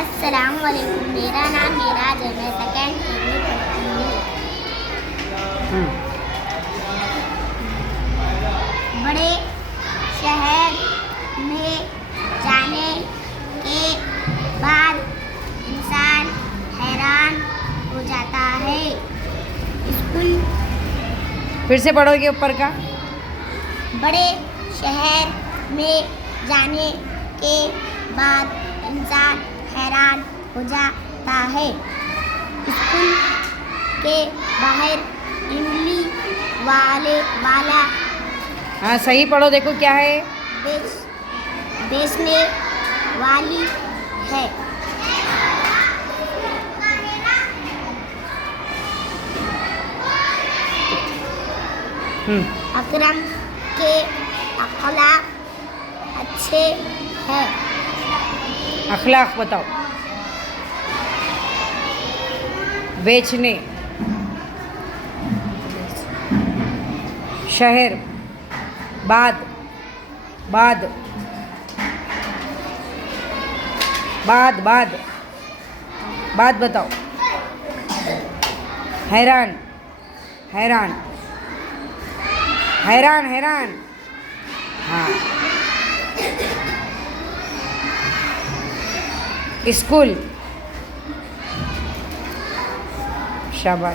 अस्सलाम वालेकुम। मेरा नाम मेराज है। मैं सेकेंड में पढ़ती हूँ। बड़े शहर में जाने के बाद इंसान हैरान हो जाता है। स्कूल। फिर से पढ़ोगे ऊपर का। बड़े शहर में जाने के बाद इंसान हैरान हो जाता है। स्कूल के बाहर इमली वाला हाँ सही पढ़ो, देखो क्या है। बेचने वाली है। अकरम के अखलाक अच्छे हैं। अखलाक बताओ। बेचने, शहर, बाद बाद बाद बाद बाद बताओ। हैरान हैरान हैरान हैरान। हाँ। स्कूल। शाबाश।